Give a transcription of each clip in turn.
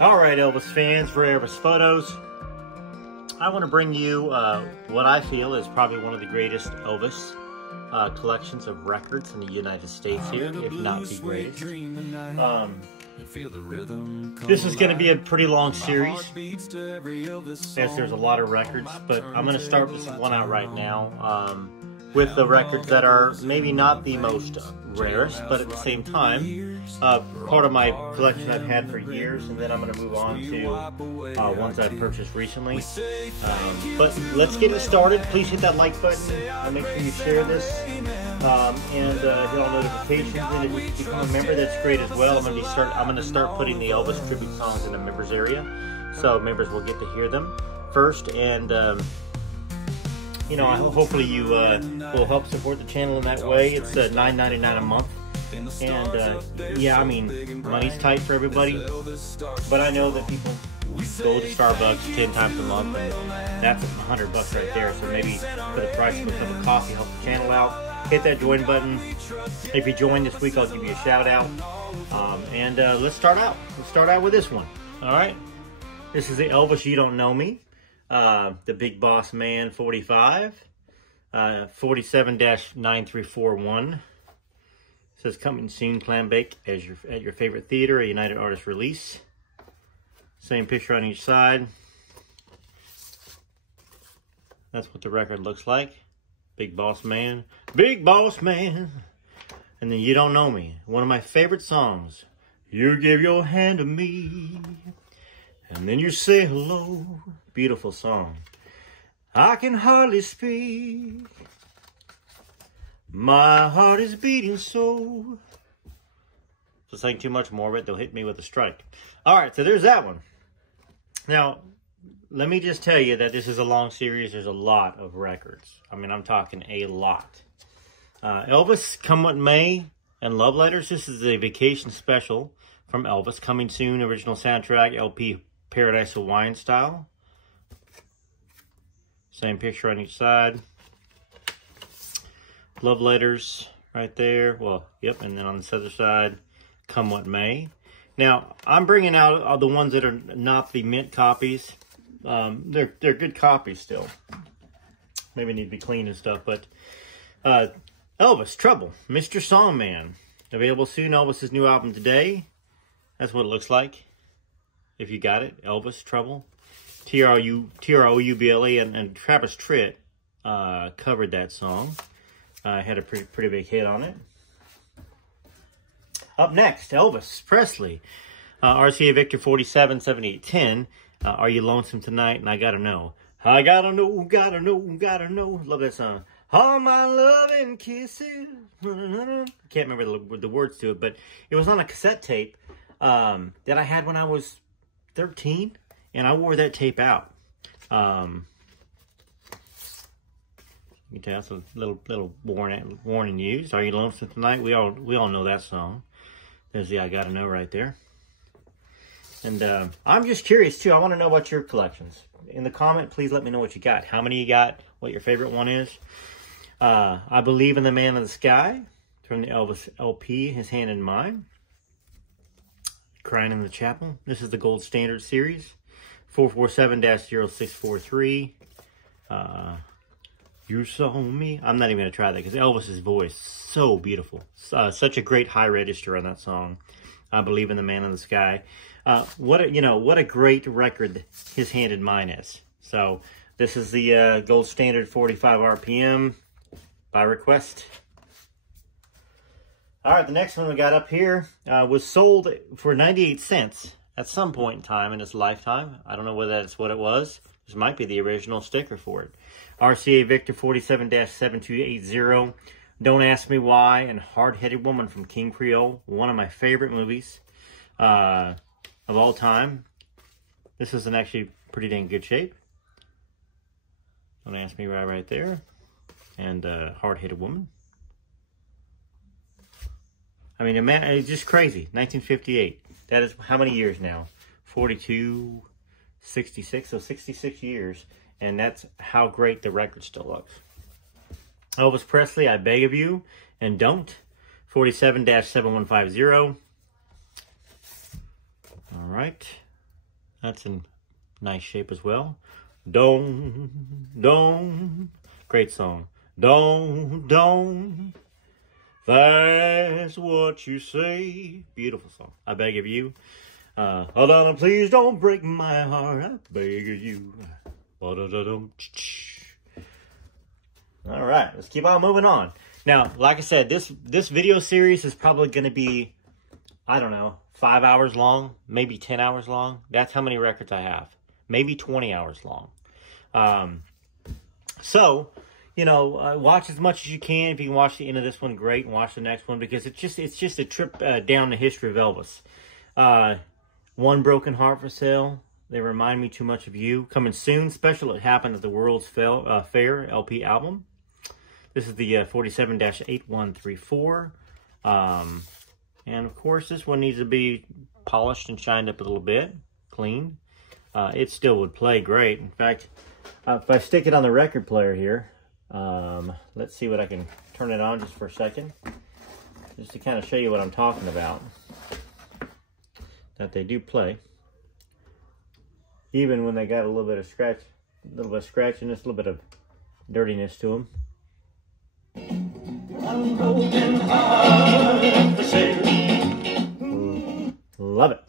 All right, Elvis fans, Rarest photos. I want to bring you what I feel is probably one of the greatest Elvis collections of records in the United States here, if not the greatest. This is going to be a pretty long series, as there's a lot of records, but I'm going to start this one out right now with the records that are maybe not the most rarest, but at the same time, part of my collection I've had for years, and then I'm going to move on to ones I've purchased recently. But let's get it started. Please hit that like button, make sure you share this, and hit all notifications. And if you become a member, that's great as well. I'm going to start putting the Elvis tribute songs in the members area, so members will get to hear them first. And you know, hopefully you will help support the channel in that way. It's $9.99 a month. And yeah, I mean, money's tight for everybody, but I know that people go to Starbucks 10 times a month, and that's $100 right there. So maybe for the price of a cup of coffee, help the channel out. Hit that join button. If you join this week, I'll give you a shout out. Let's start out. Let's start out with this one. All right. This is the Elvis You Don't Know Me. The Big Boss Man 45. 47-9341. Says coming soon, clam bake at your favorite theater, a United Artists release. Same picture on each side. That's what the record looks like. Big Boss Man. Big Boss Man. And then You Don't Know Me. One of my favorite songs. You give your hand to me, and then you say hello. Beautiful song. I can hardly speak. My heart is beating so. If I sing too much more of it, they'll hit me with a strike. All right, so there's that one. Now, let me just tell you that this is a long series. There's a lot of records. I mean, I'm talking a lot. Elvis, Come What May, and Love Letters. This is a vacation special from Elvis. Coming soon, original soundtrack, LP Paradise Hawaiian style. Same picture on each side. Love Letters right there. Well, yep, and then on this other side, Come What May. Now, I'm bringing out the ones that are not the mint copies. They're good copies still. Maybe need to be cleaned and stuff, but Elvis, Trouble, Mr. Songman. Available soon, Elvis's new album today. That's what it looks like. If you got it, Elvis, Trouble. T-R-O-U-B-L-E, and Travis Tritt covered that song. Had a pretty big hit on it. Up next, Elvis Presley. RCA Victor 477810. Are You Lonesome Tonight? And I Gotta Know. I gotta know, gotta know, gotta know. Love that song. All my love and kisses. Can't remember the words to it, but it was on a cassette tape that I had when I was 13, and I wore that tape out. You can tell it's a little worn and used. Are You Lonesome Tonight? We all know that song. There's the I Gotta Know right there. And I'm just curious too. I want to know about your collections. In the comment, please let me know what you got. How many you got? What your favorite one is? I Believe in the Man in the Sky from the Elvis LP, His Hand in Mine. Crying in the Chapel. This is the Gold Standard series. 447-0643. You Saw Me. I'm not even going to try that because Elvis's voice, so beautiful. Such a great high register on that song. I Believe in the Man in the Sky. What a great record His Hand in Mine is. So this is the Gold Standard 45 RPM by request. All right, the next one we got up here was sold for 98 cents at some point in time in its lifetime. I don't know whether that's what it was. This might be the original sticker for it. RCA Victor 47-7280. Don't Ask Me Why, and Hard-Headed Woman from King Creole. One of my favorite movies of all time. This is in actually pretty dang good shape. Don't Ask Me Why right there. And Hard-Headed Woman. I mean, man, it's just crazy. 1958. That is how many years now? 42, 66. So 66 years. And that's how great the record still looks. Elvis Presley, I Beg of You, and Don't. 47-7150. All right. That's in nice shape as well. Don't. Great song. Don't. That's what you say. Beautiful song. I beg of you. Oh, darling, please don't break my heart. I beg of you. All right, let's keep on moving on. Now, like I said, this video series is probably going to be, I don't know, 5 hours long, maybe 10 hours long. That's how many records I have. Maybe 20 hours long. So, you know, watch as much as you can. If you can watch the end of this one, great, and watch the next one, because it's just a trip down the history of Elvis. One Broken Heart for Sale. They Remind Me Too Much of You. Coming soon. Special It Happened at the World's Fair LP album. This is the 47-8134. And of course, this one needs to be polished and shined up a little bit. Clean. It still would play great. In fact, if I stick it on the record player here, let's see what I can turn it on just for a second. Just to kind of show you what I'm talking about. That they do play. Even when they got a little bit of scratch, a little bit of scratchiness, a little bit of dirtiness to them. Love it.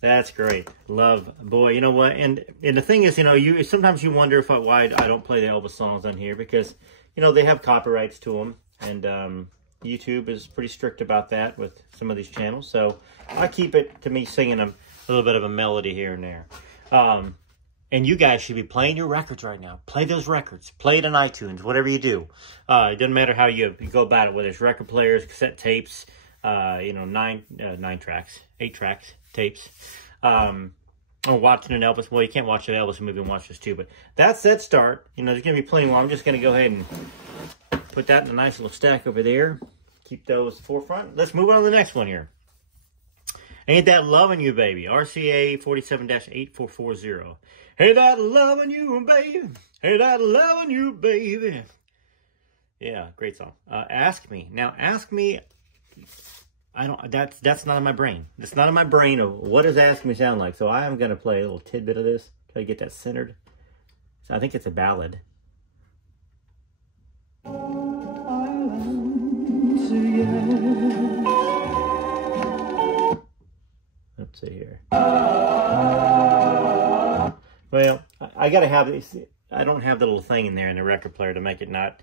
That's great. Love, boy. You know what? And the thing is, you know, sometimes you wonder why I don't play the Elvis songs on here, because, you know, they have copyrights to them, and YouTube is pretty strict about that with some of these channels. So I keep it to me singing a little bit of a melody here and there. And you guys should be playing your records right now. Play those records. Play it on iTunes, whatever you do. It doesn't matter how you go about it, whether it's record players, cassette tapes, you know, 8 tracks, tapes. Or watching an Elvis. Well, you can't watch an Elvis movie and watch this too, but that's that start. You know, there's going to be plenty more. I'm just going to go ahead and put that in a nice little stack over there. Keep those forefront. Let's move on to the next one here. Ain't That Lovin' You, Baby. RCA 47-8440. Ain't that lovin' you, baby? Ain't that lovin' you, baby? Yeah, great song. Ask Me. Now, Ask Me, that's not in my brain. It's not in my brain of what does Ask Me sound like. So I am going to play a little tidbit of this. Try to get that centered. So I think it's a ballad. Let's see here. Well, I gotta have this. I don't have the little thing in there in the record player to make it not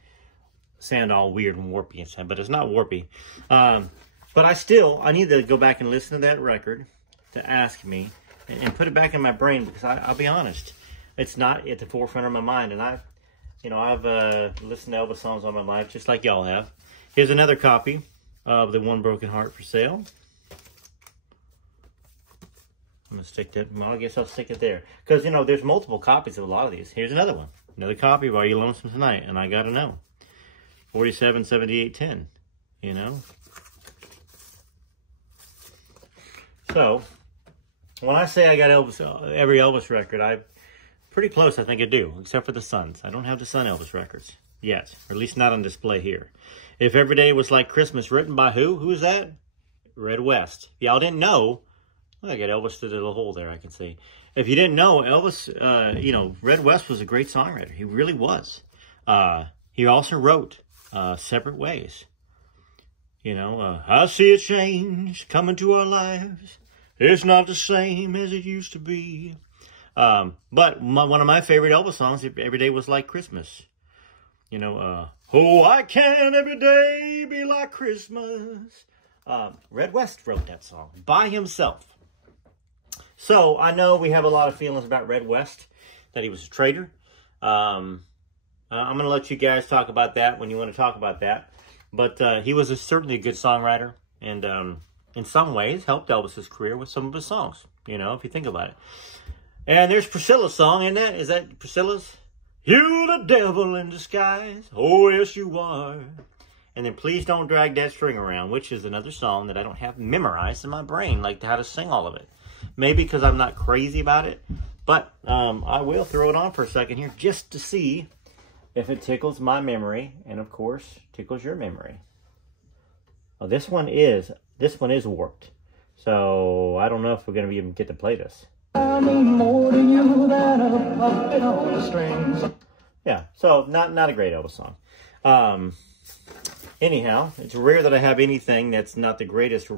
sound all weird and warpy and stuff, but it's not warpy. But I need to go back and listen to that record to Ask Me and put it back in my brain, because I'll be honest, it's not at the forefront of my mind. And I've listened to Elvis songs all my life, just like y'all have. Here's another copy of the One Broken Heart for Sale. I'm going to stick that. Well, I guess I'll stick it there. Because, you know, there's multiple copies of a lot of these. Here's another one. Another copy of Are You Lonesome Tonight? And I Got to Know. 47-7810. You know? So, when I say I got Elvis, every Elvis record, I'm pretty close, I think I do. Except for the Sons. I don't have the Sun Elvis records yet. Or at least not on display here. If Every Day Was Like Christmas, written by who? Who's that? Red West. Y'all didn't know. Well, I got Elvis through the little hole there, I can see. If you didn't know, Elvis, you know, Red West was a great songwriter. He really was. He also wrote Separate Ways. You know, I see a change coming to our lives. It's not the same as it used to be. But one of my favorite Elvis songs, Every Day Was Like Christmas. You know, oh, I can every day be like Christmas. Red West wrote that song by himself. So, I know we have a lot of feelings about Red West, that he was a traitor. I'm going to let you guys talk about that when you want to talk about that. But he was certainly a good songwriter, and in some ways helped Elvis's career with some of his songs, you know, if you think about it. And there's Priscilla's song, isn't that? Is that Priscilla's? You the devil in disguise, oh yes you are. And then Please Don't Drag That String Around, which is another song that I don't have memorized in my brain, like how to sing all of it. Maybe because I'm not crazy about it, but I will throw it on for a second here just to see if it tickles my memory, and of course, tickles your memory. Oh, this one is warped. So I don't know if we're going to even get to play this. I mean more to you than a puppet on the strings. Yeah, so not a great Elvis song. Anyhow, it's rare that I have anything that's not the greatest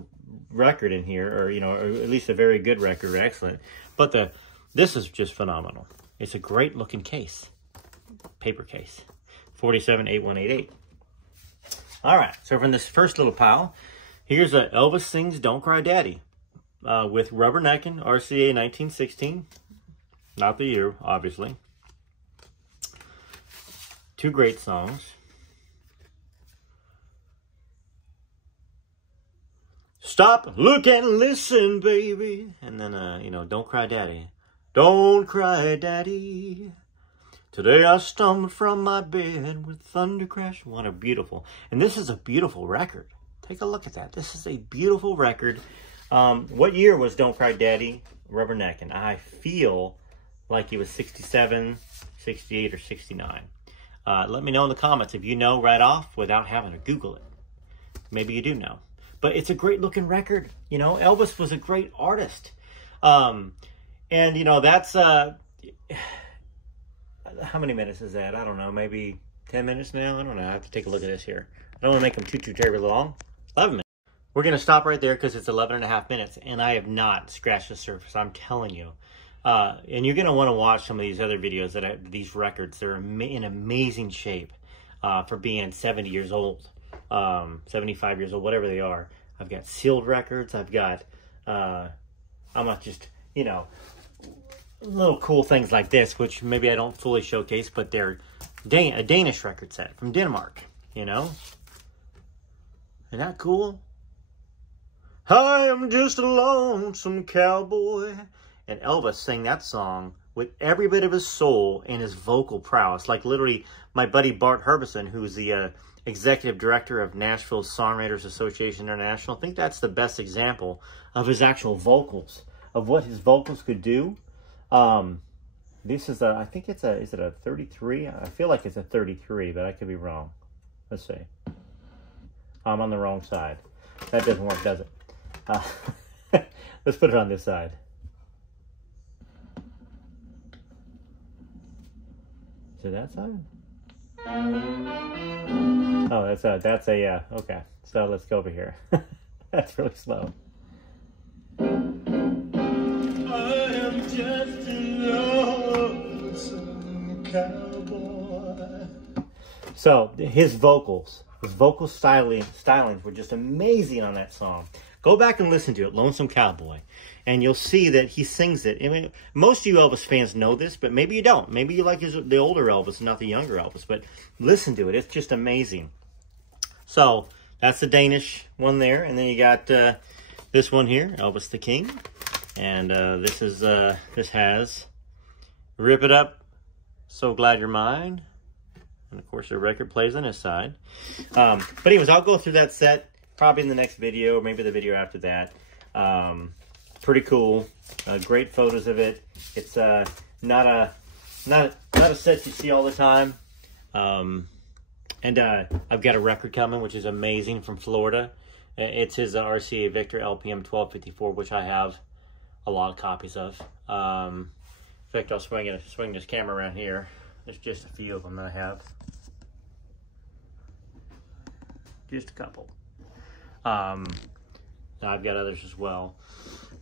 record in here, or, you know, or at least a very good record, or excellent. But this is just phenomenal. It's a great looking case, paper case, 478188. All right, so from this first little pile, here's Elvis Sings Don't Cry Daddy with Rubberneckin', RCA 1916. Not the year, obviously. Two great songs. Stop, look, and listen, baby. And then, you know, Don't Cry Daddy. Don't cry, Daddy. Today I stumbled from my bed with thunder crash. What a beautiful. And this is a beautiful record. Take a look at that. This is a beautiful record. What year was Don't Cry Daddy? Rubberneckin'. I feel like it was 67, 68, or 69. Let me know in the comments if you know right off without having to Google it. Maybe you do know. But it's a great looking record. You know, Elvis was a great artist. And, you know, that's, how many minutes is that? I don't know, maybe 10 minutes now? I don't know. I have to take a look at this here. I don't want to make them too terribly long. 11 minutes. We're going to stop right there because it's 11 and a half minutes. And I have not scratched the surface. I'm telling you. And you're going to want to watch some of these other videos, these records. They're in amazing shape for being 70 years old. 75 years old, whatever they are. I've got sealed records. I've got, I'm not just, you know, little cool things like this, which maybe I don't fully showcase, but they're a Danish record set from Denmark, you know? Isn't that cool? I am just a lonesome cowboy. And Elvis sang that song with every bit of his soul and his vocal prowess. Like literally, my buddy Bart Herbison, who's the executive director of Nashville's Songwriters Association International, I think that's the best example of his actual vocals, of what his vocals could do. This is I think it's is it a 33? I feel like it's a 33, but I could be wrong. Let's see. I'm on the wrong side. That doesn't work, does it? Let's put it on this side. Is it that side? Oh, that's a, yeah, okay. So let's go over here. That's really slow. I am just a lonesome cowboy. So his vocal stylings were just amazing on that song. Go back and listen to it, Lonesome Cowboy, and you'll see that he sings it. I mean, most of you Elvis fans know this, but maybe you don't. Maybe you like the older Elvis, not the younger Elvis, but listen to it. It's just amazing. So that's the Danish one there, and then you got this one here, Elvis the King, and this has Rip It Up, So Glad You're Mine, and of course the record plays on his side. But anyways, I'll go through that set probably in the next video, or maybe the video after that. Pretty cool. Great photos of it. It's not a set you see all the time. And I've got a record coming, which is amazing, from Florida. It's his RCA Victor LPM 1254, which I have a lot of copies of. In fact, I'll swing this camera around here. There's just a few of them that I have. Just a couple. I've got others as well.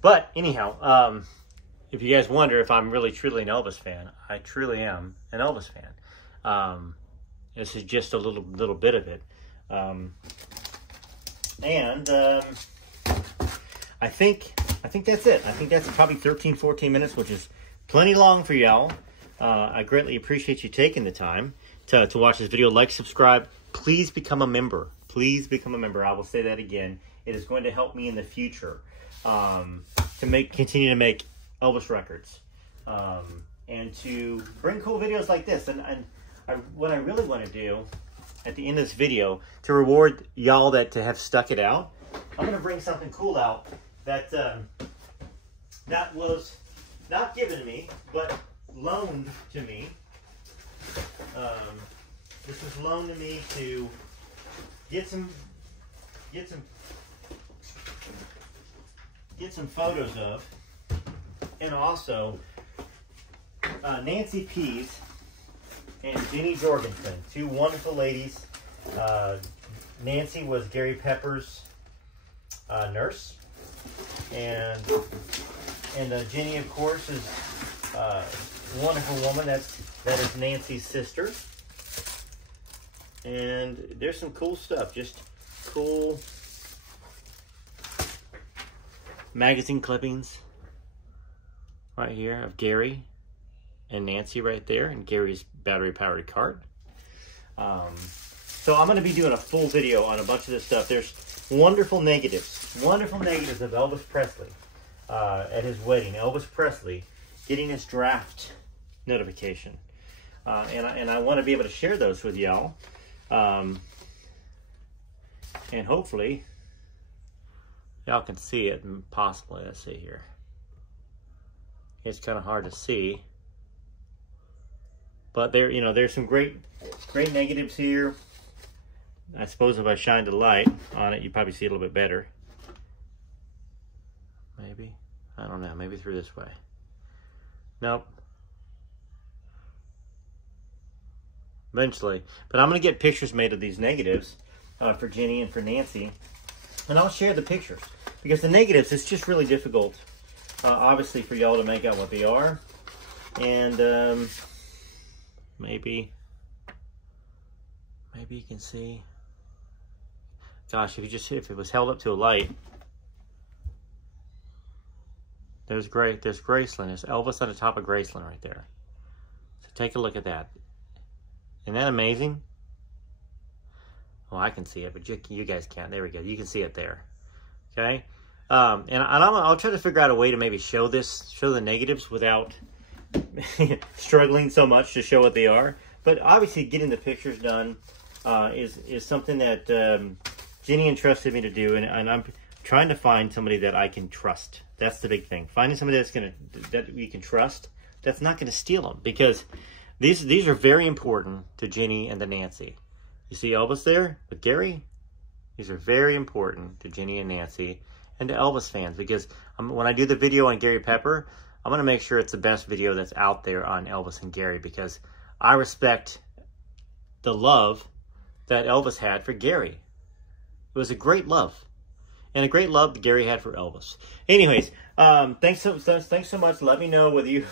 But anyhow, if you guys wonder if I'm really truly an Elvis fan, I truly am an Elvis fan. This is just a little bit of it. I think that's it. I think that's probably 13, 14 minutes, which is plenty long for y'all. I greatly appreciate you taking the time to watch this video. Like, subscribe. Please become a member. Please become a member. I will say that again. It is going to help me in the future to continue to make Elvis records and to bring cool videos like this. And what I really want to do at the end of this video, to reward y'all that have stuck it out, I'm going to bring something cool out that that was not given to me, but loaned to me. This was loaned to me to get some get some photos of, and also Nancy Pease and Jenny Jorgensen, two wonderful ladies. Nancy was Gary Pepper's nurse, and Jenny, of course, is a wonderful woman. That is Nancy's sister. And there's some cool stuff, just cool magazine clippings right here of Gary and Nancy right there, and Gary's battery-powered cart. So I'm going to be doing a full video on a bunch of this stuff. There's wonderful negatives of Elvis Presley at his wedding. Elvis Presley getting his draft notification. And I want to be able to share those with y'all. And hopefully y'all can see it, and possibly, let's see here. It's kind of hard to see. But there, you know, there's some great negatives here. I suppose if I shined a light on it, you'd probably see it a little bit better. Maybe. I don't know. Maybe through this way. Nope. Eventually. But I'm going to get pictures made of these negatives for Jenny and for Nancy. And I'll share the pictures. Because the negatives, it's just really difficult, obviously, for y'all to make out what they are. And maybe you can see. Gosh, if it was held up to a light. There's Graceland. There's Elvis on the top of Graceland right there. So take a look at that. Isn't that amazing? Well, I can see it, but you guys can't. There we go. You can see it there. Okay? And I'll try to figure out a way to maybe show the negatives without struggling so much to show what they are. But obviously, getting the pictures done is something that Jenny entrusted me to do, and I'm trying to find somebody that I can trust. That's the big thing. Finding somebody that we can trust, that's not gonna steal them, because these are very important to Jenny and to Nancy. You see Elvis there with Gary? These are very important to Jenny and Nancy and to Elvis fans, because when I do the video on Gary Pepper, I'm gonna make sure it's the best video that's out there on Elvis and Gary, because I respect the love that Elvis had for Gary. It was a great love. And a great love that Gary had for Elvis. Anyways, thanks so much. Let me know whether you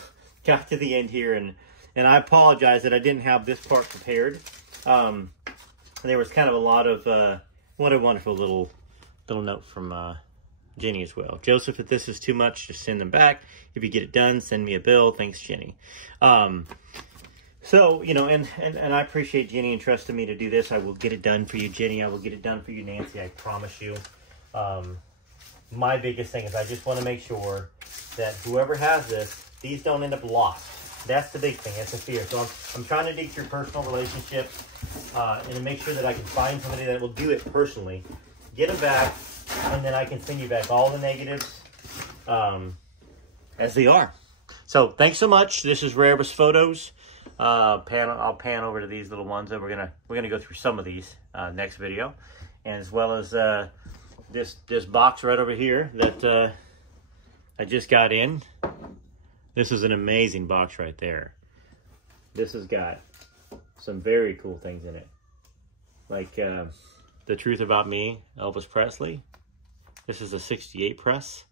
got to the end here. And I apologize that I didn't have this part prepared. There was kind of a lot of, what a wonderful little note from Jenny as well. Joseph, if this is too much, just send them back. If you get it done, send me a bill. Thanks, Jenny. So, you know, and I appreciate Jenny entrusting me to do this. I will get it done for you, Jenny. I will get it done for you, Nancy. I promise you. My biggest thing is I just want to make sure that whoever has this, these don't end up lost. That's the big thing. That's the fear. So I'm trying to dig through personal relationships and to make sure that I can find somebody that will do it personally, get them back, and then I can send you back all the negatives as they are. So thanks so much. This is Rarest Photos. I'll pan over to these little ones, and we're gonna go through some of these next video, and as well as this box right over here that I just got in. This is an amazing box right there. This has got some very cool things in it, like The Truth About Me, Elvis Presley. This is a '68 press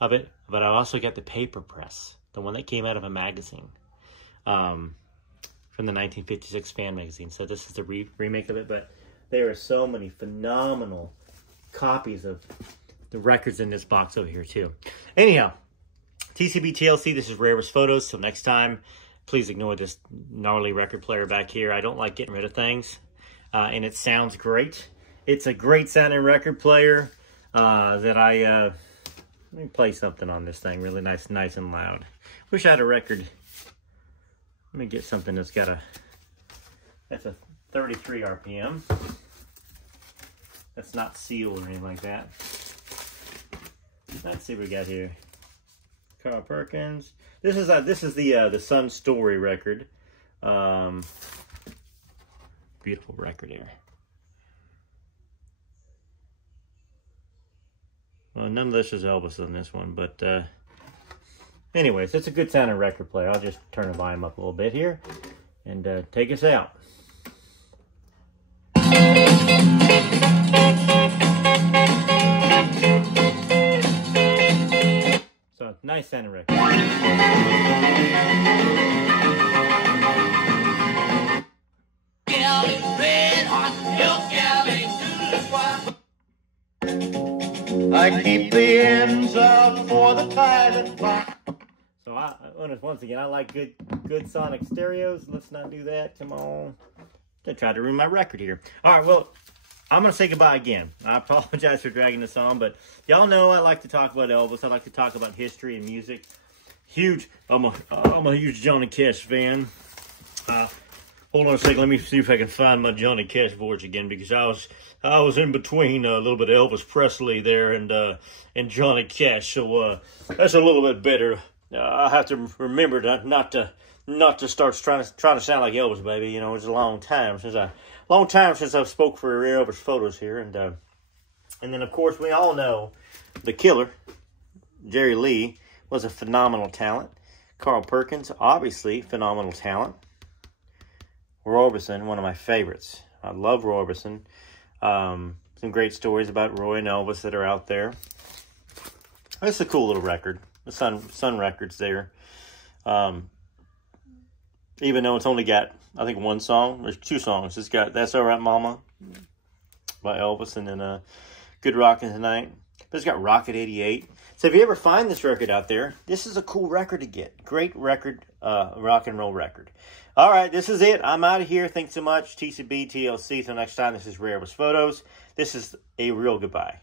of it, but I also got the paper press, the one that came out of a magazine. From the 1956 fan magazine. So this is the remake of it, but there are so many phenomenal copies of the records in this box over here too. Anyhow, TCB TLC, this is Rarest Photos. Till next time, please ignore this gnarly record player back here. I don't like getting rid of things, and it sounds great. It's a great sounding record player that let me play something on this thing really nice and loud. Wish I had a record. Let me get something that's a 33 RPM. That's not sealed or anything like that. Let's see what we got here. Carl Perkins. This is the Sun Story record. Beautiful record here. Well, none of this is Elvis on this one, but anyways, it's a good sounding record player. I'll just turn the volume up a little bit here and take us out. So, nice sounding record. I keep the ends up for the pilot. So once again, I like good sonic stereos. Let's not do that. Come on. I tried to ruin my record here. All right, well, I'm going to say goodbye again. I apologize for dragging this on, but y'all know I like to talk about Elvis. I like to talk about history and music. I'm a huge Johnny Cash fan. Hold on a second. Let me see if I can find my Johnny Cash voice again, because I was in between a little bit of Elvis Presley there and Johnny Cash. So that's a little bit better. I have to remember not to start trying to sound like Elvis, baby. You know, it's a long time since I've spoke for Elvis photos here, and then of course we all know the killer, Jerry Lee, was a phenomenal talent. Carl Perkins, obviously phenomenal talent. Roy Orbison, one of my favorites. I love Roy Orbison. Some great stories about Roy and Elvis that are out there. It's a cool little record. The Sun Records there. Even though it's only got, I think, one song. There's two songs. It's got That's All Right Mama by Elvis, and then Good Rockin' Tonight. But it's got Rocket 88. So if you ever find this record out there, this is a cool record to get. Great record, rock and roll record. All right, this is it. I'm out of here. Thanks so much. TCB, TLC. Till next time, this is Rarest Photos. This is a real goodbye.